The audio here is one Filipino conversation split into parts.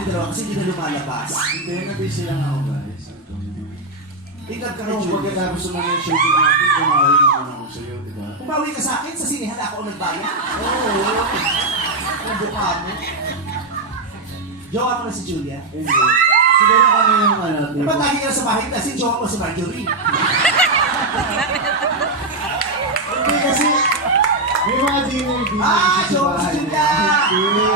kami dalawa kasi hindi na lumalabas. Hindi, nabisi lang ako guys. Tingnan ka Kung Julius. pagkatapos naman yung shooting natin, tumawi naman ako sa'yo, di ba? Pumawi ka sa akin, sa sinihan ako nagbayad. Oo. Ang buka mo. Jowa mo na si Julia. Hindi. Siguro kami yung ano, di Ba't ba? lagi ka na sa bahay kasi jowa mo si Marjorie? Hindi kasi, may mga dinner Ah, kasi sa joke si bahay. Julia! Hindi.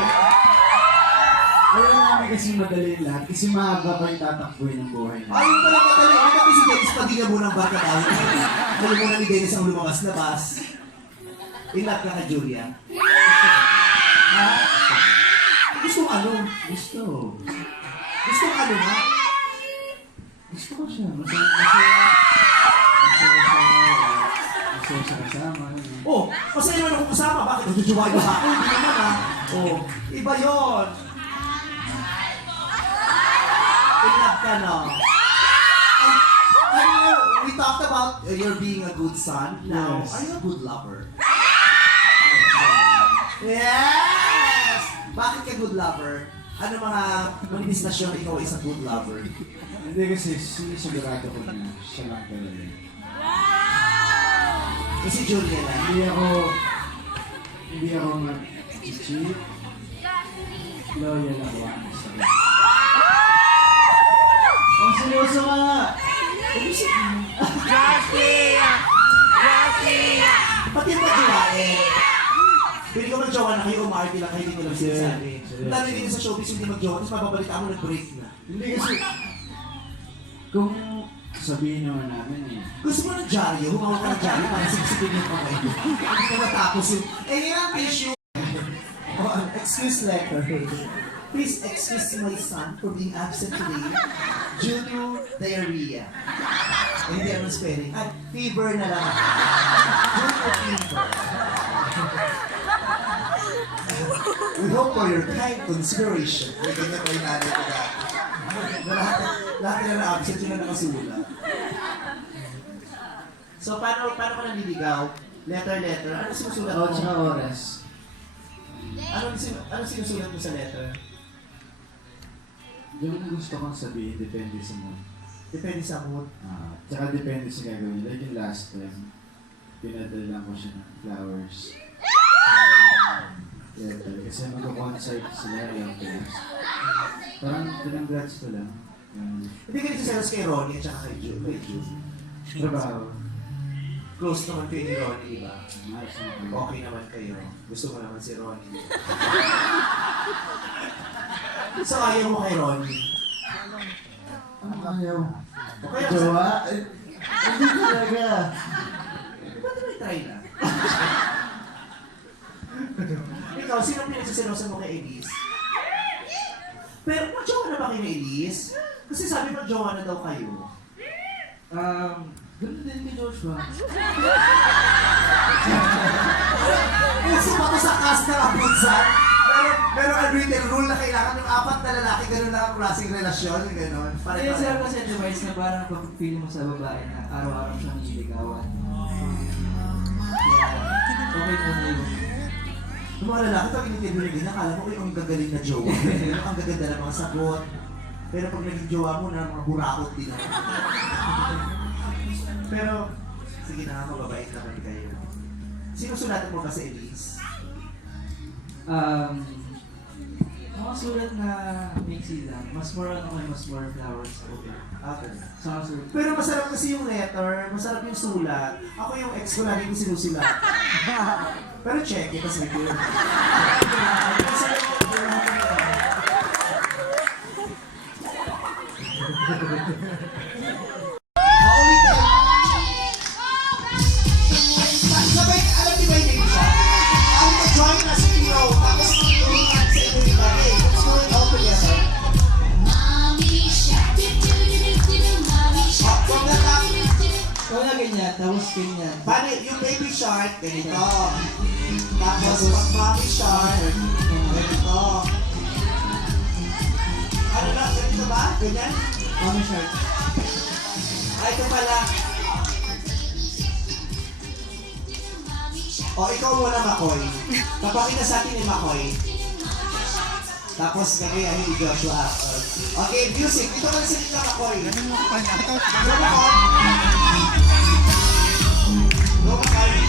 Ayaw namin kasi madali lahat kasi mahaba pa yung tatakbuhin ng buhay namin. Ayun pala madali. Ay, kasi si Dennis Padilla mo ng barka daw. Alam mo na ni Dennis ang lumabas-labas. In love ka ka, Julia? Ha? Gusto mo ano? Gusto. Gusto mo ano nga? Gusto ko siya. Masaya sa kasama. Ano. Oh, masaya naman ako kasama. Bakit? Nagjujuwayo sa akin. Hindi naman ah. Oh, iba yon. In love ka na. We talked about you're being a good son. Now, Yes. are you a good lover? Yes! Bakit ka good lover? Ano mga manifestasyon ikaw is a good lover? Hindi kasi sinisigurado ko na siya lang talaga. Kasi Julia lang. Hindi ako mag-cheat. Loyal ako sa akin. Ang seryoso ka! Pati yung magjowain. Pwede ka magjowa na kayo, umaarte lang kayo, hindi ko lang sinasabi. Ang dami din sa showbiz hindi magjowa, tapos mababalita mo nag-break na. Hindi kasi, kung sabihin naman namin eh, Gusto mo ng dyaryo, humawa ka ng dyaryo para siksipin yung kamay. Hindi ka matapos yung, yan, issue. Oh, an excuse letter. Please excuse my son for being absent today due to diarrhea. Hindi ano spelling. At fever na lang. Due to fever. We hope for your kind consideration. May ganyan pa yung nanay ko dati. Lahat nila na absent, yun na nakasulat. So, paano ka nanliligaw? Letter. Ano sinusulat mo? o tsaka oras. Ano sinusulat mo sa letter? Yung gusto kong sabihin, depende sa mood. Depende sa mood. Tsaka depende sa gagawin. Like yung last time, pinadala ko siya ng flowers. Letter. Kasi mag-concert sila yung class. Parang pinang-grats ko lang. Hindi ka nagsiselos kay Ronnie at saka kay June. Trabaho. Close naman kayo ni Ronnie, di ba? Nice naman. Okay naman kayo. Gusto mo naman si Ronnie. So, ayaw mo kay Ronnie. Ano ayaw? Okay, Jowa? Hindi talaga. Ba't may try na? Ikaw, sino pinagsiselosan mo kay Elise? Pero mag-jowa na ba kayo ni Elise? Kasi sabi mag-jowa na daw kayo. Ganun din kay Joshua. Puso pa to sa cast ng Abunsan. Pero unwritten rule na kailangan ng apat na lalaki ganun lang ang klaseng relasyon. Gano'n. Kaya sila kasi advice na parang pag-feel mo sa babae na araw-araw siyang nililigawan. Kaya, okay mo na yun. Yung mga lalaki, pag in-interview nila, akala mo ang gagaling na jowa. Ang gaganda ng mga sagot. Pero pag naging jowa mo na, mga burakot din naman. Pero, sige na nga, mababait naman kayo. Sino sulatan mo ba sa Elise? Mga sulat na mixy lang. Mas more flowers. Okay. Okay. Sa mga sulat. Pero masarap kasi yung letter, masarap yung sulat. Ako yung ex ko lagi ko sinusulat. Pero check it, tas may clear. Masarap yung Maulit na. Sabay, alam niyo ba yung name siya? Ang mag-join na si Tino, tapos tulungan sa inyo yung bagay. Let's do it all together. From the top. Wala ganyan, tapos ganyan. Bali, yung baby shark, ganito. Tapos, pag mommy shark, ganito. Ano na, ganito ba? Ganyan? Mami shark. Ay, ito pala. O, ikaw muna, Makoy. Papakita sa atin ni Makoy. Tapos gagayahin ni Joshua after. Okay, music. Dito ka sa gitna ka, Cory. Go ka, Cory.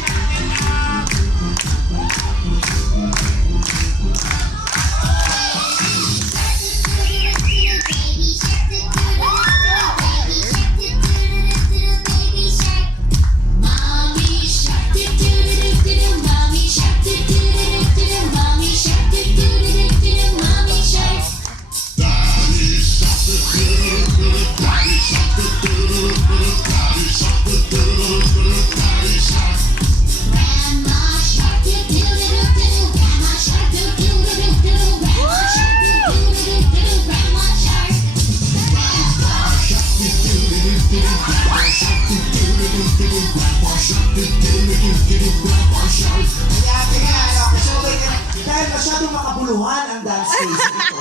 Dahil masyadong makabuluhan ang dance phase dito.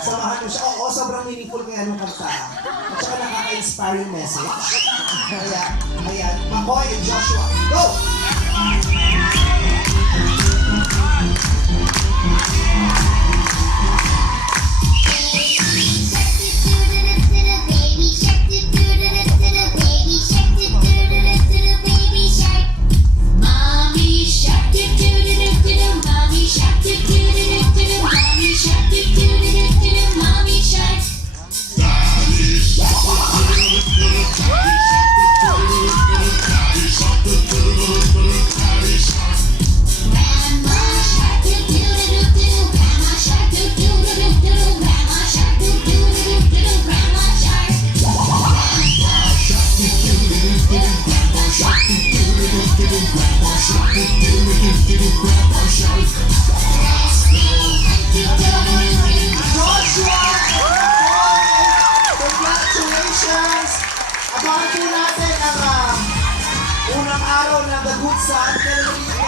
Samahan mo siya. Oo, sobrang meaningful kaya nung kanta. At saka nakaka-inspire yung message. Kaya, ayan, Makoy and Joshua, go! Joshua! Congratulations! Abangan po natin ang unang araw ng The Good Son. Kailan ito?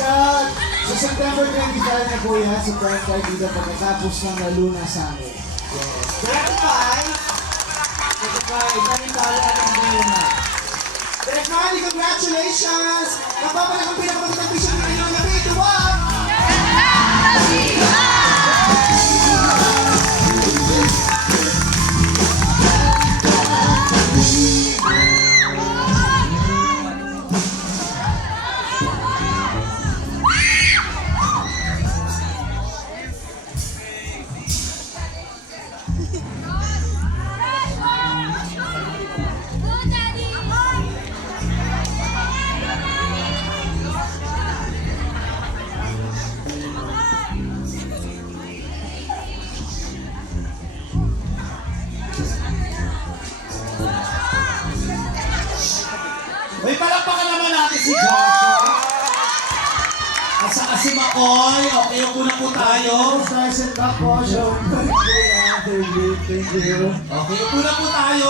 Sa September 25 na kuya, sa Prime Time dito pagkatapos ng Luna sa amin. Verify. Verify, congratulations! Nagpapalak ang pinakamagandang vision ng inyong gabi. Tuwag! May palakpakan naman natin si Joshua. At saka si Makoy. Okay, upo na po tayo. Stars and back po, show. Thank you. Okay, upo na po tayo.